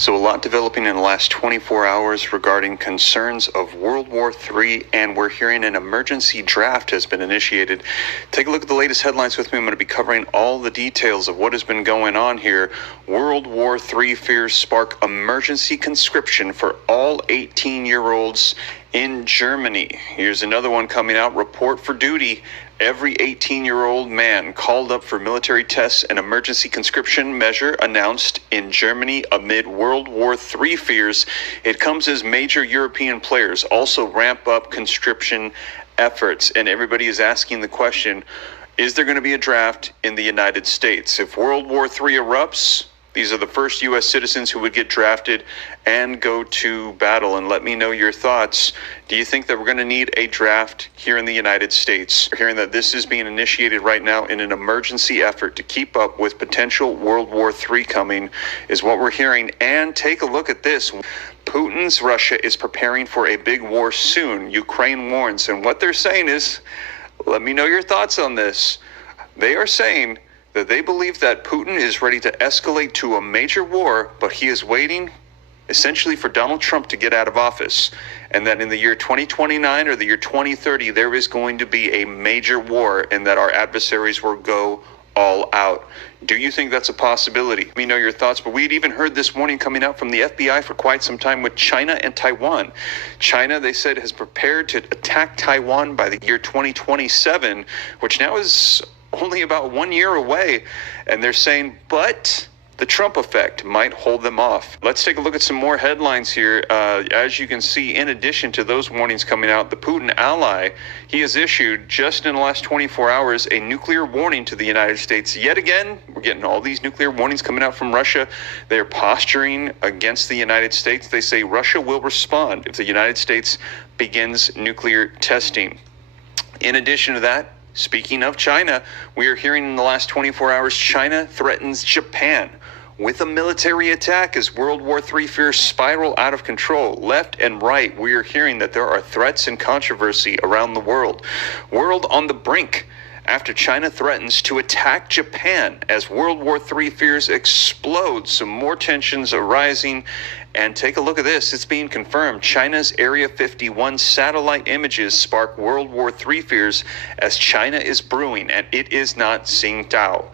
So a lot developing in the last 24 hours regarding concerns of World War III, and we're hearing an emergency draft has been initiated. Take a look at the latest headlines with me. I'm going to be covering all the details of what has been going on here. World War III fears spark emergency conscription for all 18-year-olds in Germany. Here's another one coming out. Report for duty. Every 18-year-old man called up for military tests and emergency conscription measure announced in Germany amid World War III fears. It comes as major European players also ramp up conscription efforts. And everybody is asking the question, is there going to be a draft in the United States? If World War III erupts, these are the first U.S. citizens who would get drafted and go to battle. And let me know your thoughts. Do you think that we're going to need a draft here in the United States? We're hearing that this is being initiated right now in an emergency effort to keep up with potential World War III coming, is what we're hearing. And take a look at this. Putin's Russia is preparing for a big war soon, Ukraine warns. And what they're saying is, let me know your thoughts on this. They are saying that they believe that Putin is ready to escalate to a major war, but he is waiting essentially for Donald Trump to get out of office, and that in the year 2029 or the year 2030, there is going to be a major war and that our adversaries will go all out. Do you think that's a possibility? Let me know your thoughts. But we'd even heard this warning coming out from the FBI for quite some time with China and Taiwan. China, they said, has prepared to attack Taiwan by the year 2027, which now is only about 1 year away. And they're saying, but the Trump effect might hold them off. Let's take a look at some more headlines here. As you can see, in addition to those warnings coming out, the Putin ally, he has issued just in the last 24 hours a nuclear warning to the United States. Yet again, we're getting all these nuclear warnings coming out from Russia. They're posturing against the United States. They say Russia will respond if the United States begins nuclear testing. In addition to that, speaking of China, we are hearing in the last 24 hours, China threatens Japan with a military attack as World War III fears spiral out of control. Left and right, we are hearing that there are threats and controversy around the world. World on the brink after China threatens to attack Japan as World War III fears explode. Some more tensions arising. And take a look at this. It's being confirmed. China's Area 51 satellite images spark World War III fears as China is brewing, and it is not Tsingtao.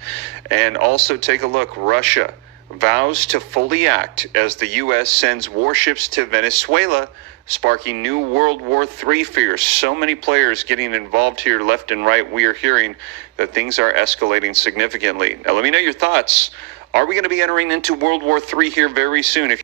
And also take a look. Russia vows to fully act as the U.S. sends warships to Venezuela, sparking new World War III fears. So many players getting involved here left and right. We are hearing that things are escalating significantly. Now, let me know your thoughts. Are we going to be entering into World War III here very soon?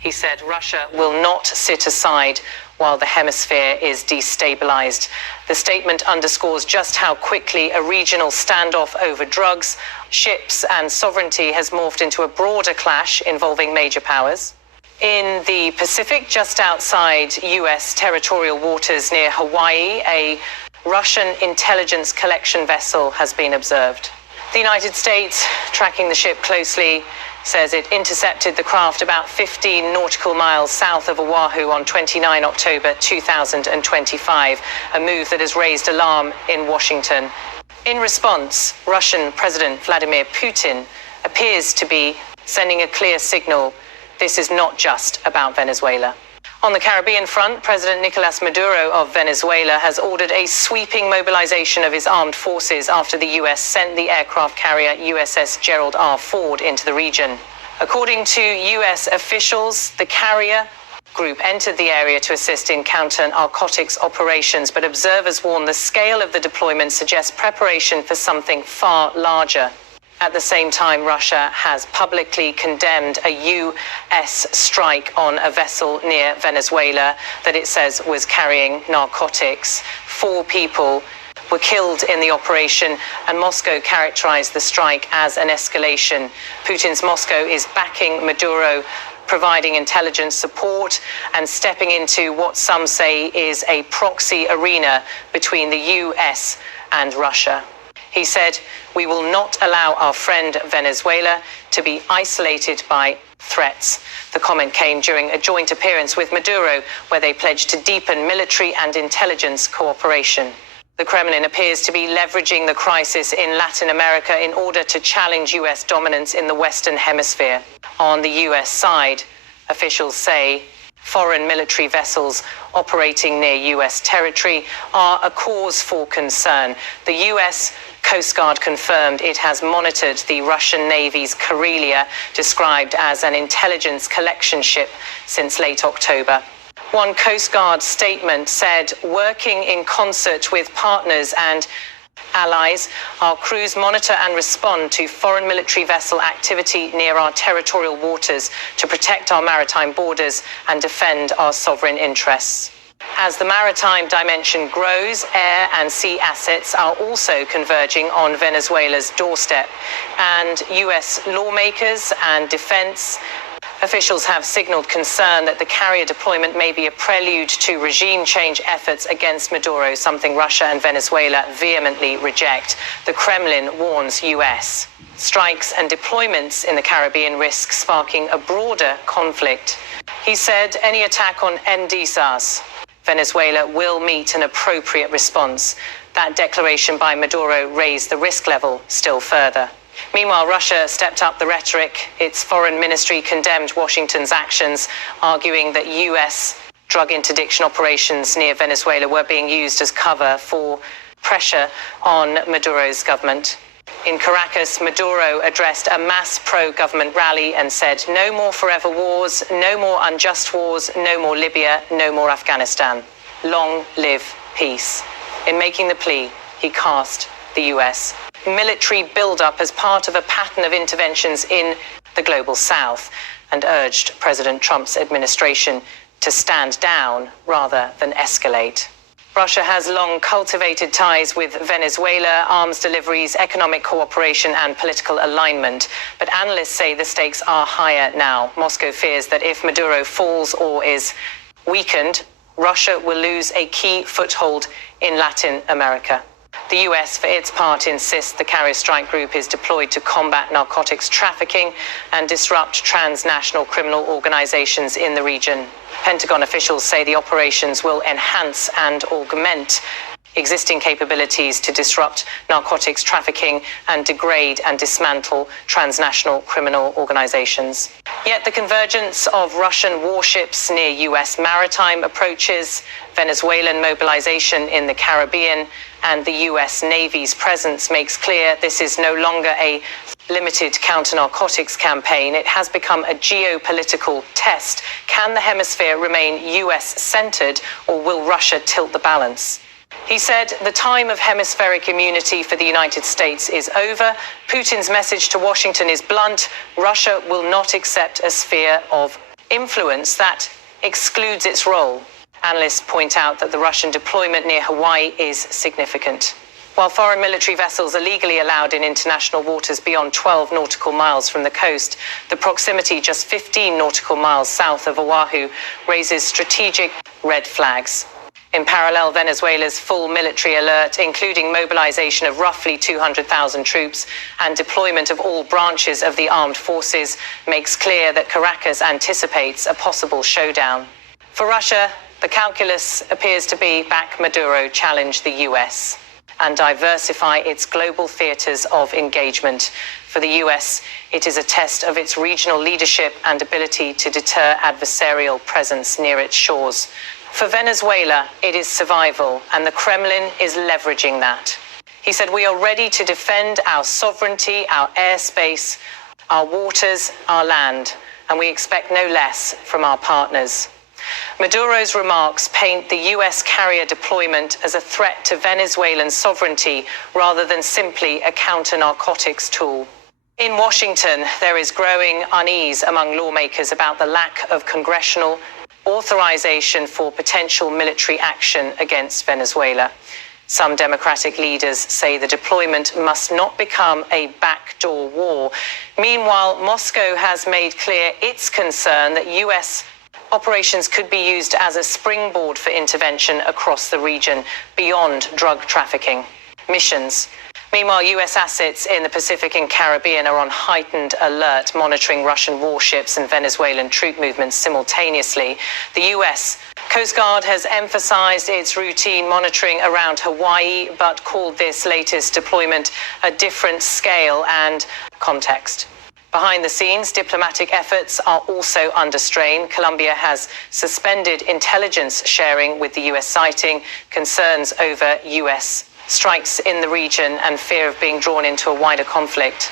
He said Russia will not sit aside while the hemisphere is destabilized. The statement underscores just how quickly a regional standoff over drugs, ships, and sovereignty has morphed into a broader clash involving major powers. In the Pacific, just outside U.S. territorial waters near Hawaii, a Russian intelligence collection vessel has been observed. The United States, tracking the ship closely, says it intercepted the craft about 15 nautical miles south of Oahu on 29 October 2025, a move that has raised alarm in Washington. In response, Russian President Vladimir Putin appears to be sending a clear signal: this is not just about Venezuela. On the Caribbean front, President Nicolas Maduro of Venezuela has ordered a sweeping mobilization of his armed forces after the U.S. sent the aircraft carrier USS Gerald R. Ford into the region. According to U.S. officials, the carrier group entered the area to assist in counter-narcotics operations, but observers warn the scale of the deployment suggests preparation for something far larger. At the same time, Russia has publicly condemned a U.S. strike on a vessel near Venezuela that it says was carrying narcotics. 4 people were killed in the operation, and Moscow characterized the strike as an escalation. Putin's Moscow is backing Maduro, providing intelligence support and stepping into what some say is a proxy arena between the U.S. and Russia. He said, "We will not allow our friend Venezuela to be isolated by threats." The comment came during a joint appearance with Maduro, where they pledged to deepen military and intelligence cooperation. The Kremlin appears to be leveraging the crisis in Latin America in order to challenge U.S. dominance in the Western Hemisphere. On the U.S. side, officials say foreign military vessels operating near U.S. territory are a cause for concern. The U.S. Coast Guard confirmed it has monitored the Russian Navy's Karelia, described as an intelligence collection ship, since late October. One Coast Guard statement said, "Working in concert with partners and allies, our crews monitor and respond to foreign military vessel activity near our territorial waters to protect our maritime borders and defend our sovereign interests." As the maritime dimension grows, air and sea assets are also converging on Venezuela's doorstep, and U.S. lawmakers and defense officials have signaled concern that the carrier deployment may be a prelude to regime change efforts against Maduro, something Russia and Venezuela vehemently reject. The Kremlin warns U.S. strikes and deployments in the Caribbean risk sparking a broader conflict. He said any attack on NDSAS, Venezuela, will meet an appropriate response. That declaration by Maduro raised the risk level still further. Meanwhile, Russia stepped up the rhetoric. Its foreign ministry condemned Washington's actions, arguing that U.S. drug interdiction operations near Venezuela were being used as cover for pressure on Maduro's government. In Caracas, Maduro addressed a mass pro-government rally and said, "No more forever wars, no more unjust wars, no more Libya, no more Afghanistan. Long live peace." In making the plea, he cast the U.S. military buildup as part of a pattern of interventions in the global south and urged President Trump's administration to stand down rather than escalate. Russia has long cultivated ties with Venezuela, arms deliveries, economic cooperation, and political alignment. But analysts say the stakes are higher now. Moscow fears that if Maduro falls or is weakened, Russia will lose a key foothold in Latin America. The U.S., for its part, insists the carrier strike group is deployed to combat narcotics trafficking and disrupt transnational criminal organizations in the region. Pentagon officials say the operations will enhance and augment existing capabilities to disrupt narcotics trafficking and degrade and dismantle transnational criminal organizations. Yet the convergence of Russian warships near U.S. maritime approaches, Venezuelan mobilization in the Caribbean, and the U.S. Navy's presence makes clear this is no longer a limited counter-narcotics campaign. It has become a geopolitical test. Can the hemisphere remain U.S.-centered, or will Russia tilt the balance? He said the time of hemispheric immunity for the United States is over. Putin's message to Washington is blunt. Russia will not accept a sphere of influence that excludes its role. Analysts point out that the Russian deployment near Hawaii is significant. While foreign military vessels are legally allowed in international waters beyond 12 nautical miles from the coast, the proximity just 15 nautical miles south of Oahu raises strategic red flags. In parallel, Venezuela's full military alert, including mobilization of roughly 200,000 troops and deployment of all branches of the armed forces, makes clear that Caracas anticipates a possible showdown. For Russia, the calculus appears to be back Maduro, challenge the US, and diversify its global theaters of engagement. For the US, it is a test of its regional leadership and ability to deter adversarial presence near its shores. For Venezuela, it is survival, and the Kremlin is leveraging that. He said, "We are ready to defend our sovereignty, our airspace, our waters, our land, and we expect no less from our partners." Maduro's remarks paint the US carrier deployment as a threat to Venezuelan sovereignty rather than simply a counter-narcotics tool. In Washington, there is growing unease among lawmakers about the lack of congressional authorization for potential military action against Venezuela. Some Democratic leaders say the deployment must not become a backdoor war. Meanwhile, Moscow has made clear its concern that US operations could be used as a springboard for intervention across the region beyond drug trafficking missions. Meanwhile, US assets in the Pacific and Caribbean are on heightened alert, monitoring Russian warships and Venezuelan troop movements simultaneously. The US Coast Guard has emphasized its routine monitoring around Hawaii, but called this latest deployment a different scale and context. Behind the scenes, diplomatic efforts are also under strain. Colombia has suspended intelligence sharing with the US, citing concerns over US strikes in the region and fear of being drawn into a wider conflict.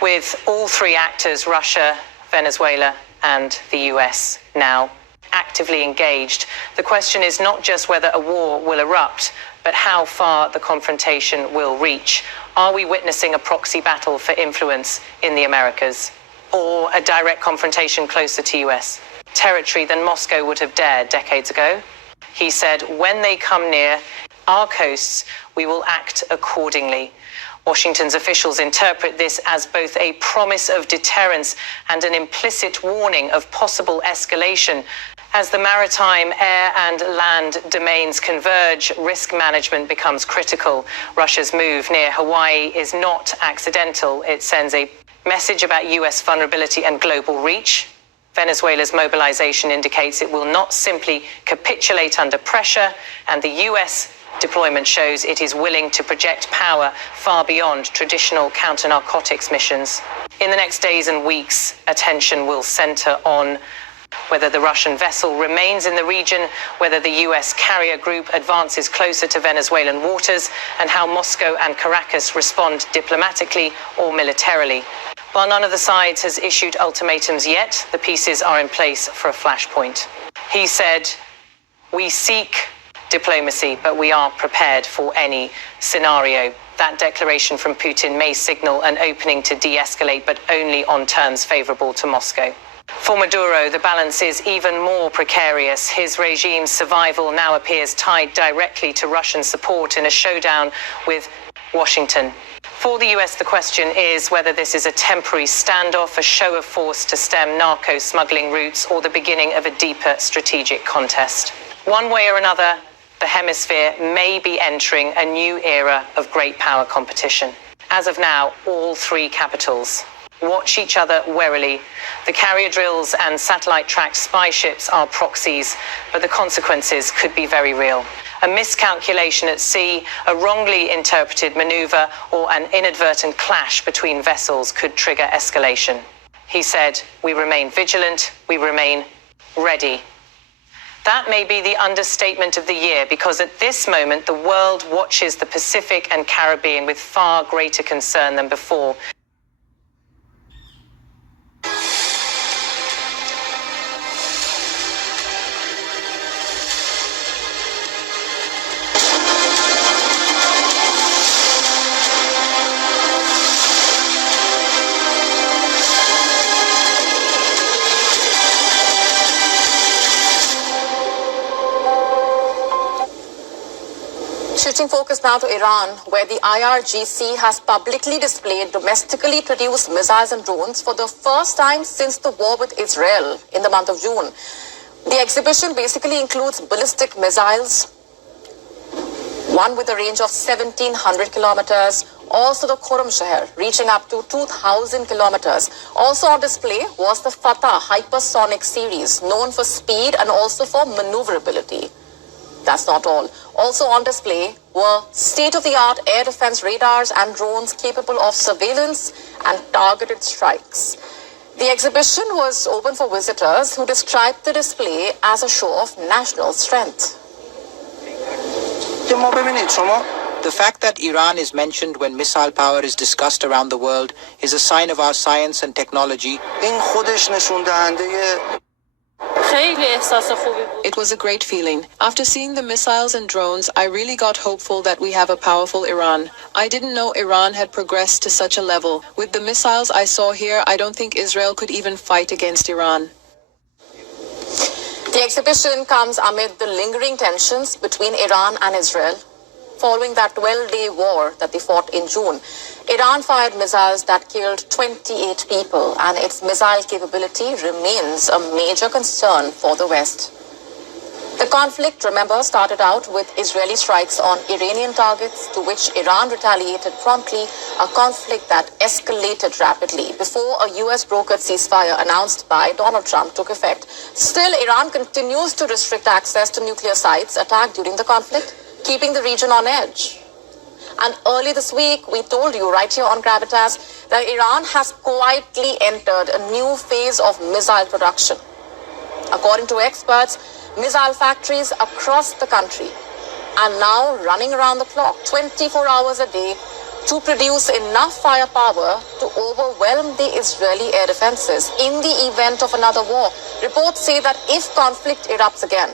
With all three actors, Russia, Venezuela, and the US, now actively engaged, the question is not just whether a war will erupt, but how far the confrontation will reach. Are we witnessing a proxy battle for influence in the Americas, or a direct confrontation closer to US territory than Moscow would have dared decades ago? He said, "When they come near our coasts, we will act accordingly." Washington's officials interpret this as both a promise of deterrence and an implicit warning of possible escalation. As the maritime, air, and land domains converge, risk management becomes critical. Russia's move near Hawaii is not accidental. It sends a message about US vulnerability and global reach. Venezuela's mobilization indicates it will not simply capitulate under pressure, and the US deployment shows it is willing to project power far beyond traditional counter-narcotics missions. In the next days and weeks, attention will center on whether the Russian vessel remains in the region, whether the US carrier group advances closer to Venezuelan waters, and how Moscow and Caracas respond diplomatically or militarily. While none of the sides has issued ultimatums yet, the pieces are in place for a flashpoint. He said, "We seek diplomacy, but we are prepared for any scenario." That declaration from Putin may signal an opening to de-escalate, but only on terms favorable to Moscow. For Maduro, the balance is even more precarious. His regime's survival now appears tied directly to Russian support in a showdown with Washington. For the US, the question is whether this is a temporary standoff, a show of force to stem narco-smuggling routes, or the beginning of a deeper strategic contest. One way or another, the hemisphere may be entering a new era of great power competition. As of now, all three capitals watch each other warily. The carrier drills and satellite-tracked spy ships are proxies, but the consequences could be very real. A miscalculation at sea, a wrongly interpreted maneuver, or an inadvertent clash between vessels could trigger escalation. He said, "We remain vigilant, we remain ready." That may be the understatement of the year, because at this moment, the world watches the Pacific and Caribbean with far greater concern than before. Shifting focus now to Iran, where the IRGC has publicly displayed domestically produced missiles and drones for the first time since the war with Israel in the month of June. The exhibition basically includes ballistic missiles, one with a range of 1,700 kilometers, also the Khorramshahr, reaching up to 2,000 kilometers. Also on display was the Fatah hypersonic series, known for speed and also for maneuverability. That's not all. Also on display were state-of-the-art air defense radars and drones capable of surveillance and targeted strikes. The exhibition was open for visitors who described the display as a show of national strength. The fact that Iran is mentioned when missile power is discussed around the world is a sign of our science and technology. It was a great feeling. After seeing the missiles and drones, I really got hopeful that we have a powerful Iran. I didn't know Iran had progressed to such a level. With the missiles I saw here, I don't think Israel could even fight against Iran. The exhibition comes amid the lingering tensions between Iran and Israel. Following that 12-day war that they fought in June, Iran fired missiles that killed 28 people, and its missile capability remains a major concern for the West. The conflict, remember, started out with Israeli strikes on Iranian targets, to which Iran retaliated promptly, a conflict that escalated rapidly before a US brokered ceasefire announced by Donald Trump took effect. Still, Iran continues to restrict access to nuclear sites attacked during the conflict, keeping the region on edge. And early this week, we told you right here on Gravitas that Iran has quietly entered a new phase of missile production. According to experts, missile factories across the country are now running around the clock, 24 hours a day, to produce enough firepower to overwhelm the Israeli air defenses in the event of another war. Reports say that if conflict erupts again,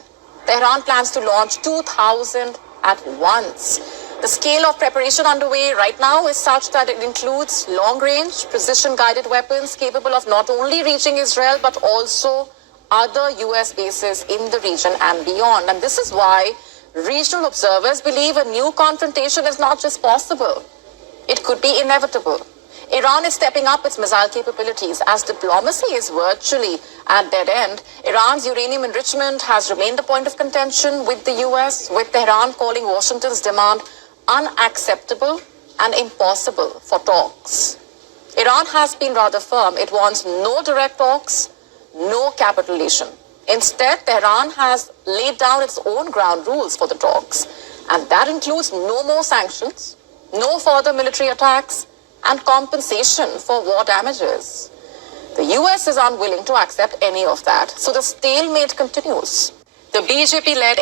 Tehran plans to launch 2,000 at once. The scale of preparation underway right now is such that it includes long-range, precision-guided weapons capable of not only reaching Israel, but also other US bases in the region and beyond. And this is why regional observers believe a new confrontation is not just possible, it could be inevitable. Iran is stepping up its missile capabilities as diplomacy is virtually at dead end. Iran's uranium enrichment has remained a point of contention with the US, with Tehran calling Washington's demand unacceptable and impossible for talks. Iran has been rather firm. It wants no direct talks, no capitulation. Instead, Tehran has laid down its own ground rules for the talks, and that includes no more sanctions, no further military attacks, and compensation for war damages. The US is unwilling to accept any of that, so the stalemate continues. The BJP-led